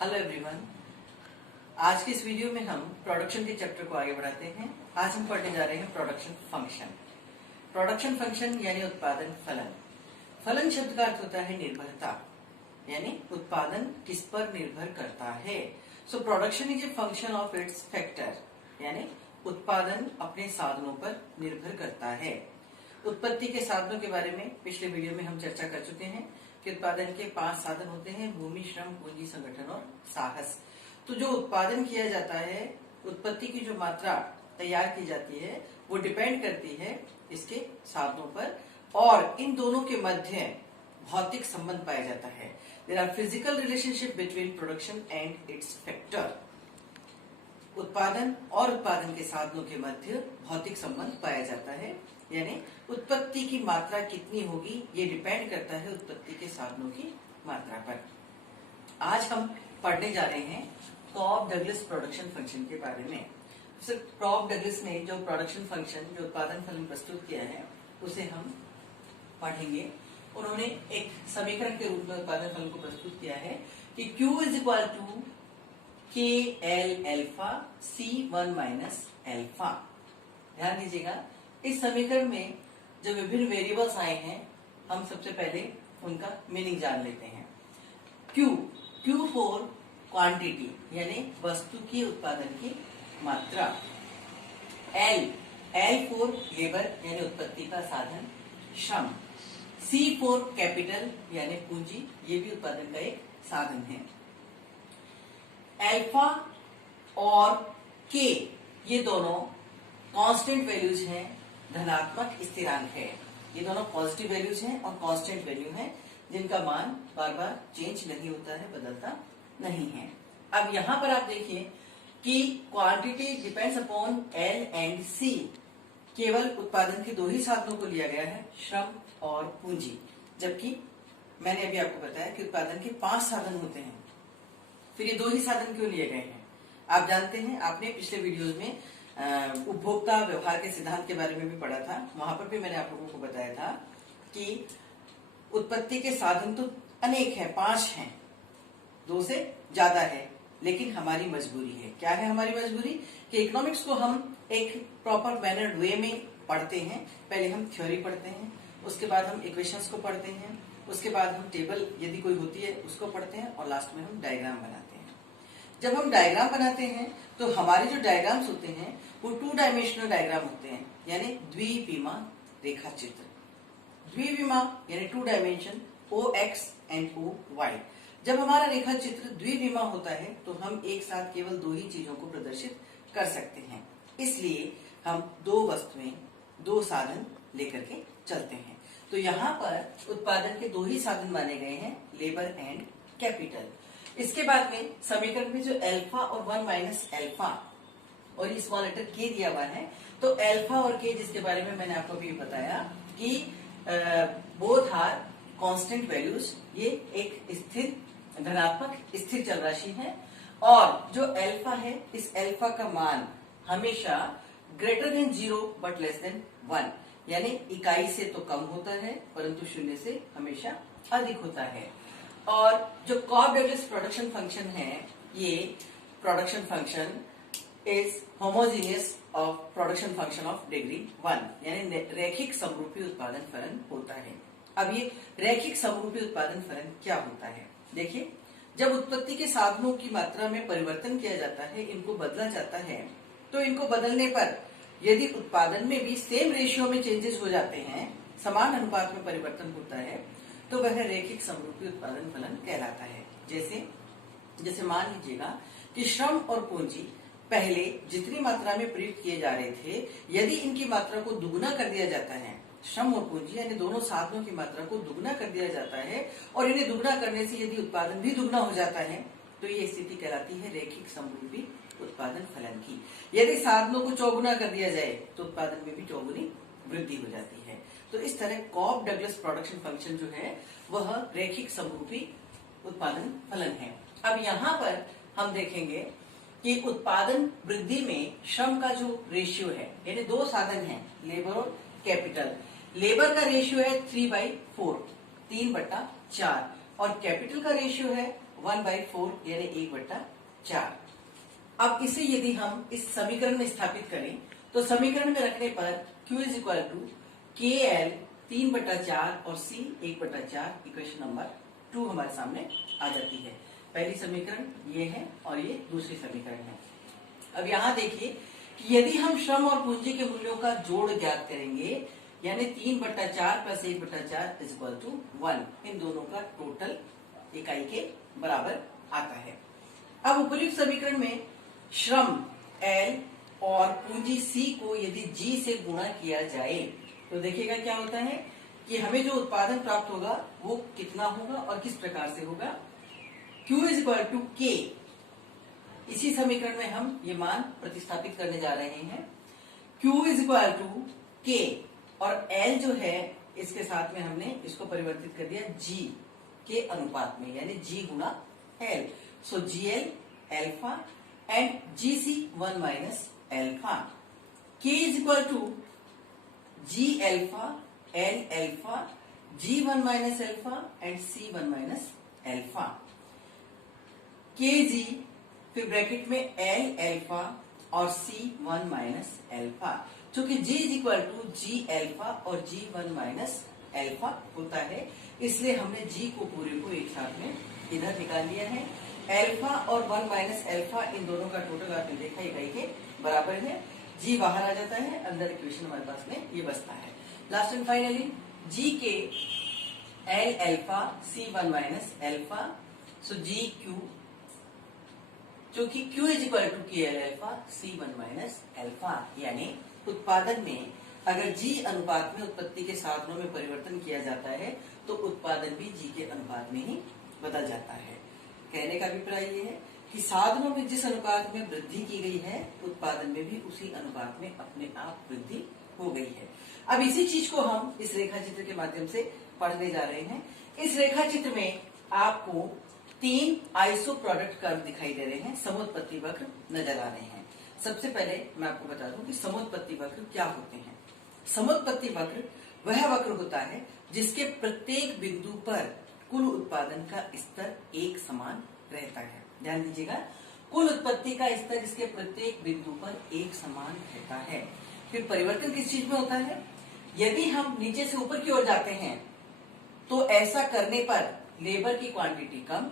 Hello everyone. आज की इस वीडियो में हम प्रोडक्शन के चैप्टर को आगे बढ़ाते हैं। आज हम पढ़ने जा रहे हैं प्रोडक्शन फंक्शन। प्रोडक्शन फंक्शन यानी उत्पादन फलन। फलन शब्द का अर्थ होता है निर्भरता, यानी उत्पादन किस पर निर्भर करता है। So production is a function of its factor, यानी उत्पादन अपने साधनों पर निर्भर करता है। उत्पत्ति के साधनों के बारे में पिछले वीडियो में हम चर्चा कर चुके हैं कि उत्पादन के 5 साधन होते हैं: भूमि, श्रम, पूंजी, संगठन और साहस। तो जो उत्पादन किया जाता है, उत्पत्ति की जो मात्रा तैयार की जाती है, वो डिपेंड करती है इसके साधनों पर, और इन दोनों के मध्य भौतिक संबंध पाया जाता है। There are physical relationship between production and its factor. उत्पादन और उत्पादन के साधनों के मध्य भौतिक संबंध पाया जाता है, यानी उत्पत्ति की मात्रा कितनी होगी ये डिपेंड करता है उत्पत्ति के साधनों की मात्रा पर। आज हम पढ़ने जा रहे हैं कॉब डगलस प्रोडक्शन फंक्शन के बारे में। कॉब डगलस ने जो प्रोडक्शन फंक्शन, जो उत्पादन फलन प्रस्तुत किया है, उसे हम पढ़ेंगे। उन्होंने एक समीकरण के रूप में उत्पादन फलन को प्रस्तुत किया है कि Q is equal to KL alpha C1 minus alpha. ध्यान दीजिएगा, इस समीकरण में जो विभिन्न वेरिएबल्स आए हैं, हम सबसे पहले उनका मीनिंग जान लेते हैं। Q फॉर क्वांटिटी, यानी वस्तु की उत्पादन की मात्रा। L फॉर लेबर, यानी उत्पत्ति का साधन, श्रम। C फॉर कैपिटल, यानी पूंजी, ये भी उत्पादन का एक साधन है। एल्फा और K ये दोनों कांस्टेंट वैल्यूज हैं, धनात्मक स्थिरांक है। ये दोनों पॉजिटिव वैल्यूज हैं और कांस्टेंट वैल्यू हैं, जिनका मान बार बार चेंज नहीं होता है, बदलता नहीं है। अब यहाँ पर आप देखिए कि quantity depends upon L and C। केवल उत्पादन के 2 ही साधनों को लिया गया है, श्रम और पूंजी, जबकि मैंने अभी आपको बताया कि उत्पादन के 5 साधन होते हैं। फिर ये 2 ही साधन क्यों लिए गए हैं? आप जानते हैं, आपने पिछले वीडियोज में उपभोक्ता व्यवहार के सिद्धांत के बारे में भी पढ़ा था। वहां पर भी मैंने आप लोगों को बताया था कि उत्पत्ति के साधन तो अनेक हैं, 5 हैं, 2 से ज्यादा है, लेकिन हमारी मजबूरी है। क्या है हमारी मजबूरी? कि इकोनॉमिक्स को हम एक प्रॉपर मैनर्ड वे में पढ़ते हैं। पहले हम थ्योरी पढ़ते हैं, उसके बाद हम इक्वेशंस को पढ़ते हैं, उसके बाद हम टेबल यदि कोई होती है उसको पढ़ते हैं, और लास्ट में हम डायग्राम बनाते हैं। जब हम डायग्राम बनाते हैं तो हमारे जो डायग्राम्स होते हैं वो 2 डायमेंशनल डायग्राम होते हैं, यानी द्विविमा रेखा चित्र। द्विविमा यानी 2 डायमेंशन, OX एंड OY। जब हमारा रेखा चित्र द्विविमा होता है तो हम एक साथ केवल 2 ही चीजों को प्रदर्शित कर सकते हैं, इसलिए हम 2 वस्तुएं, 2 साधन लेकर के चलते हैं। तो यहाँ पर उत्पादन के 2 ही साधन माने गए हैं, लेबर एंड कैपिटल। इसके बाद में समीकरण में जो एल्फा और 1 माइनस एल्फा और ये स्मॉल लेटर K दिया हुआ है, तो एल्फा और K, जिसके बारे में मैंने आपको अभी बताया कि बोथ आर कांस्टेंट वैल्यूज, ये एक स्थिर धनात्मक स्थिर चल राशि है, और जो एल्फा है, इस एल्फा का मान हमेशा greater than 0 but less than 1, यानी इकाई से तो कम होता है परंतु 0 से हमेशा अधिक होता है। और जो कॉब डगलस प्रोडक्शन फंक्शन है, ये production function is homogeneous of production function of degree 1, यानी रैखिक समरूपी उत्पादन फलन होता है। अब ये रैखिक समरूपी उत्पादन फलन क्या होता है? देखिए, जब उत्पत्ति के साधनों की मात्रा में परिवर्तन किया जाता है, इनको बदला जाता है, तो इनको बदलने पर यदि उत्पादन में भी सेम रेशियो में चेंजेस हो जाते हैं, समान अनुपात में परिवर्तन होता है, तो वह रैखिक समरूपी उत्पादन फलन कहलाता है। जैसे मान लीजिएगा कि श्रम और पूंजी पहले जितनी मात्रा में प्रयुक्त किए जा रहे थे, यदि इनकी मात्रा को दुगुना कर दिया जाता है, श्रम और पूंजी यानी दोनों साधनों की मात्रा को दुगुना कर दिया जाता है, और इन्हें दुगुना करने से यदि उत्पादन भी दुगुना हो जाता है, तो ये स्थिति कहलाती है रैखिक समरूपी उत्पादन फलन की। यदि साधनों को चौगुना कर दिया जाए तो उत्पादन में भी चौगुनी वृद्धि हो जाती है। तो इस तरह कॉब डगलस प्रोडक्शन फंक्शन जो है वह रैखिक समरूपी उत्पादन फलन है। अब यहाँ पर हम देखेंगे कि उत्पादन वृद्धि में श्रम का जो रेशियो है, यानी 2 साधन हैं, लेबर और कैपिटल। लेबर का रेशियो है 3/4, 3/4, और कैपिटल का रेशियो है 1/4 यानी 1/4। अब इसे यदि हम इस समीकरण में स्थापित करें तो समीकरण में रखने पर Q is equal to KL 3/4 और C 1/4 इक्वेशन नंबर 2 हमारे सामने आ जाती है। पहली समीकरण ये है और ये दूसरी समीकरण है। अब यहाँ देखिए कि यदि हम श्रम और पूंजी के मूल्यों का जोड़ ज्ञात करेंगे यानी 3/4 प्लस 1/4 इज इक्वल टू 1, इन दोनों का टोटल इकाई के बराबर आता है। अब उपर्युक्त समीकरण में श्रम L और पूंजी C को यदि G से गुणा किया जाए तो देखिएगा क्या होता है कि हमें जो उत्पादन प्राप्त होगा वो कितना होगा और किस प्रकार से होगा। Q is equal to K, इसी समीकरण में हम ये मान प्रतिस्थापित करने जा रहे हैं। Q is equal to K और L जो है इसके साथ में हमने इसको परिवर्तित कर दिया G के अनुपात में यानी G गुणा L। So GL alpha and GC 1 minus alpha. K is equal to G alpha L alpha G 1 minus alpha and C 1 minus alpha. KG फिर ब्रैकेट में L अल्फा और C 1 माइनस अल्फा। चूंकि G is equal to G alpha और G 1 minus alpha होता है इसलिए हमने G को पूरे को एक साथ में इधर निकाल लिया है। अल्फा और 1 माइनस अल्फा इन दोनों का टोटल आपने देखा इकाई के बराबर है। G बाहर आ जाता है, अंदर इक्वेशन हमारे पास में ये बचता है। लास्ट एंड फाइनली G के L alpha C 1 minus alpha. So G Q क्योंकि Q is equal to KL alpha C 1 minus alpha यानी उत्पादन में अगर G अनुपात में उत्पत्ति के साधनों में परिवर्तन किया जाता है तो उत्पादन भी G के अनुपात में ही बदल जाता है। कहने का अभिप्राय ये है कि साधनों में जिस अनुपात में वृद्धि की गई है उत्पादन में भी उसी अनुपात में अपने आप वृद्धि हो गई है। अब इसी चीज को हम इस रेखा चित्र के माध्यम से पढ़ने जा रहे हैं। इस रेखा चित्र में आपको 3 आइसो प्रोडक्ट कर्व दिखाई दे रहे हैं, समोत्पत्ति वक्र नजर आ रहे हैं। सबसे पहले मैं आपको बता दूं कि समोत्पत्ति वक्र क्या होते हैं। समोत्पत्ति वक्र वह वक्र होता है जिसके प्रत्येक बिंदु पर कुल उत्पादन का स्तर एक समान रहता है। ध्यान दीजिएगा, कुल उत्पत्ति का स्तर इसके प्रत्येक बिंदु पर एक समान रहता है। फिर परिवर्तन किस चीज में होता है, यदि हम नीचे से ऊपर की ओर जाते हैं तो ऐसा करने पर लेबर की क्वांटिटी कम,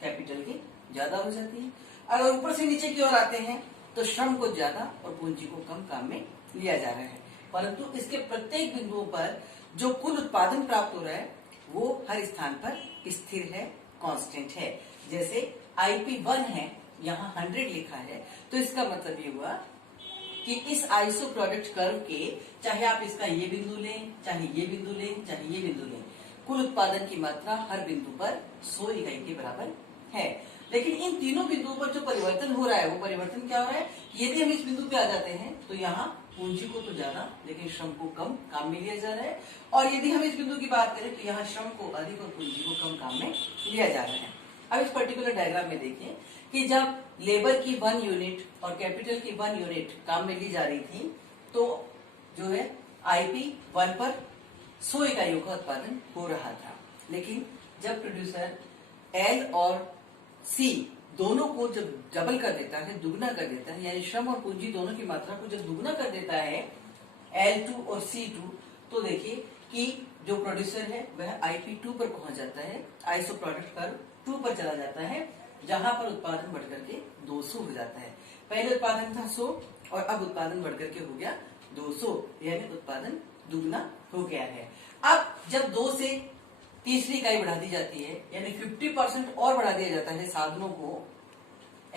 कैपिटल की ज्यादा हो जाती है। अगर ऊपर से नीचे की ओर आते हैं तो श्रम को ज्यादा और पूंजी को कम काम में लिया जा रहा है, परंतु इसके प्रत्येक बिंदुओं पर जो कुल उत्पादन प्राप्त हो रहा है वो हर स्थान पर स्थिर है, कांस्टेंट है। जैसे IP1 है, यहाँ 100 लिखा है, तो इसका मतलब ये हुआ कि इस आइसो प्रोडक्ट कर्व के चाहे आप इसका ये बिंदु लें, चाहे ये बिंदु लें, चाहे ये बिंदु लें, कुल उत्पादन की मात्रा हर बिंदु पर 100 इकाई के बराबर है। लेकिन इन तीनों बिंदुओं पर जो परिवर्तन हो रहा है वो परिवर्तन क्या हो रहा है, यदि हम इस बिंदु पे आ जाते हैं तो यहाँ पूंजी को तो ज्यादा लेकिन श्रम को कम काम में लिया जा रहा है, और यदि हम इस बिंदु की बात करें तो यहाँ श्रम को अधिक और पूंजी को कम काम में लिया जा रहा है। अब इस पर्टिकुलर डायग्राम में देखिए कि जब लेबर की 1 यूनिट और कैपिटल की 1 यूनिट काम में ली जा रही थी तो जो है IP1 पर 100 इकाइयों का उत्पादन हो रहा था। लेकिन जब प्रोड्यूसर L और C दोनों को जब डबल कर देता है, दुगना कर देता है, यानी श्रम और पूंजी दोनों की मात्रा को जब दुगना कर देता है L2 और C2, तो देखिए कि जो प्रोड्यूसर है वह IP2 पर पहुंच जाता है, आइसो प्रोडक्ट कर्व 2 पर चला जाता है, जहां पर उत्पादन बढ़कर के 200 हो जाता है। पहले उत्पादन था 100 और अब उत्पादन बढ़कर के हो गया 200, यानी उत्पादन दुगना हो गया है। अब जब 2 से तीसरी इकाई बढ़ा दी जाती है यानी 50% और बढ़ा दिया जाता है साधनों को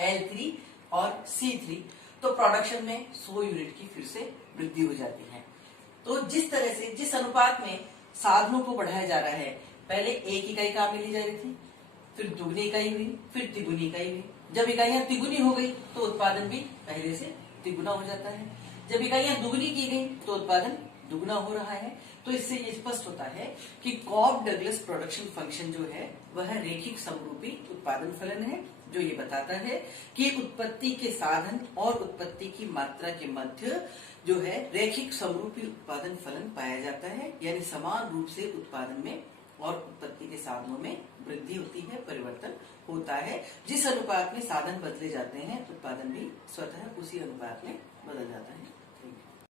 L3 और C3, तो प्रोडक्शन में 100 यूनिट की फिर से वृद्धि हो जाती है। तो जिस तरह से जिस अनुपात में साधनों को बढ़ाया जा रहा है, पहले 1 इकाई काम में ली जा रही थी, फिर दुगनी इकाई हुई, फिर तिगुनी इकाई हुई। जब इकाइयां तिगुनी हो गई तो उत्पादन भी पहले से तिगुना हो जाता है। जब इकाइयां दुगनी की गई तो उत्पादन दुगना हो रहा है। तो इससे ये स्पष्ट होता है कि कॉब डगलस प्रोडक्शन फंक्शन जो है वह रेखिक समरूपी उत्पादन फलन है, जो ये बताता है कि उत्पत्ति के साधन और उत्पत्ति की मात्रा के मध्य जो है रेखिक समरूपी उत्पादन फलन पाया जाता है, यानी समान रूप से उत्पादन में और उत्पत्ति के साधनों में वृद्धि होती है, परिवर्तन होता है। जिस अनुपात में साधन बदले जाते हैं उत्पादन भी स्वतः उसी अनुपात में बदल जाता है।